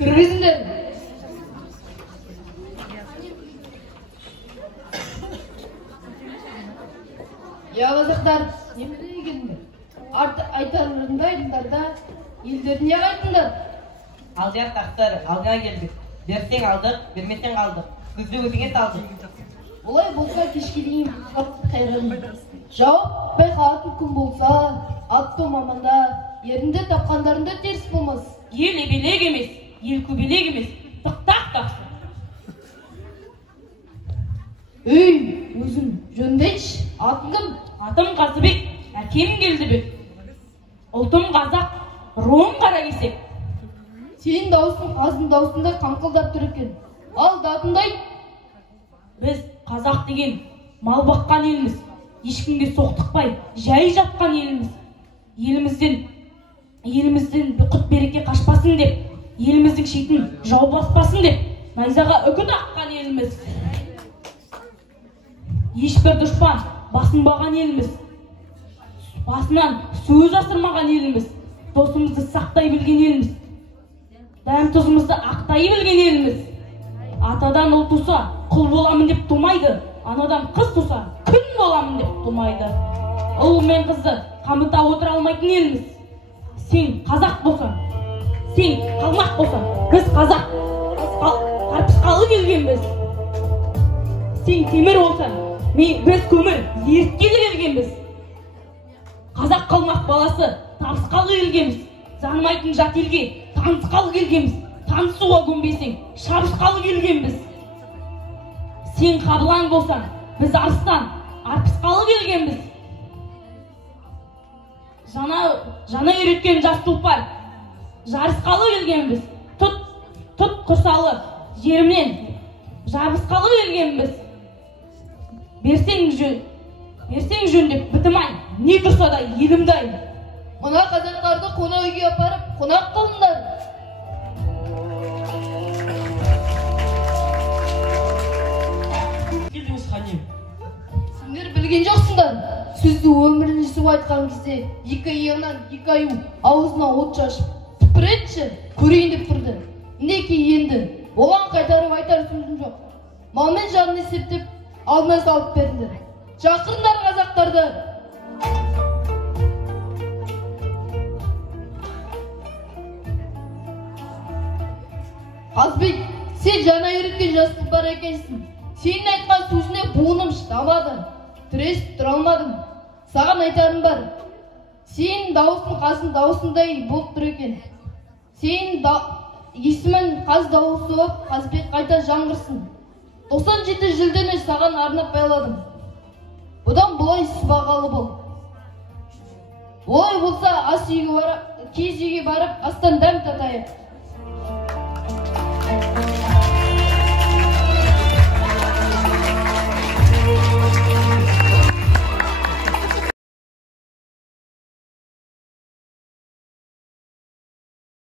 Кіргізіңдер. Я қазақтар, немене келдіңдер? Айтарымды айтыңдар да, елдеріне қайтыңдар. Алдияр тақтар, алдыңа келдік. Берсең алдық, бермесең қалдық. Күзді өзіңе салдық. Олай болса кешке дейін қайран. Жауап байқалатын күн болса, атты маманда, ерінде тапқандарында теріс болмас. Ел ебелек емес, ел көбелек емес, тықтақ тақсы. Өзің жөндейші, атың кім? Атым Қазыбек, әкем Келдібек. Ұлтым қазақ, руым қара кесек. Сенің даусың қаздың даусында қаңқылдап тұр екен. Ал датындай? Біз қазақ деген мал баққан елміз. Ешкімге соқтықпай, жай жатқан елміз. Елімізден құт береке қашпасын деп, еліміздің шетін жау баспасын деп, найзаға үкі таққан елміз. Ешбір дұшпан басынбаған елміз. Басынан сөз асырмаған елміз. Досымызды сақтай білген елміз. Дәм тұзымызды ақтай білген елміз. Атадан ұл туса, құл боламын деп тумайды. Анадан қыз туса, күн боламын деп тумайды. Ұл мен қызды қамыта отыра алмайтын елміз. Сен қазақ болсаң, сен қалмақ болсаң, біз қазақ қарпысқалы келгенбіз. Сен темір болсаң, біз көмір ерткелі келгенбіз. Қазақ қалмақ баласы табысқалы келгенбіз. Танымайтын жат елге танысқалы келгенбіз. Танысуға көнбесең, шабысқалы келгенбіз. Сен қабылан болсаң, біз арыстан арпысқалы келгенбіз. Жана үйреткен жас тұлпар жарысқалы келгенбіз. Тұт құрсалы жерімнен жабысқалы келгенбіз. Берсең жөн деп бітімай, не тұрса да елімдай. Мына қазақтарды қонақ үйге апарып, қонақ қылыңдар. Келдіңіз ханем. Сендер білген жоқсыңдар. Сөзді өмірін жүсіп айтқан кезде екі иығынан екі аю аузына от шашып, түпіретші, көрейін деп тұрды. Неке енді, оған қайтарып айтар сөзім жоқ. Малмен жанын есептеп, алдына салып бердіңдер. Шақырыңдар қазақтарды. Қазбек, сен жана үйреткен жас тұлпар екенсің. Сенің айтқан сөзіне буыным шыдамады. Тіресіп тұра алмадым. Саған айтарым бар. Сенің дауысың қаздың дауысындай болып тұр екен. Сенің есімін қаз дауысы болып, Қазбек қайта жаңғырсын. 97 жүлдені саған арнап байладым. Бұдан бұлай сыбағалы бол. Олай болса, киіз үйге барып, астан дәм татайық.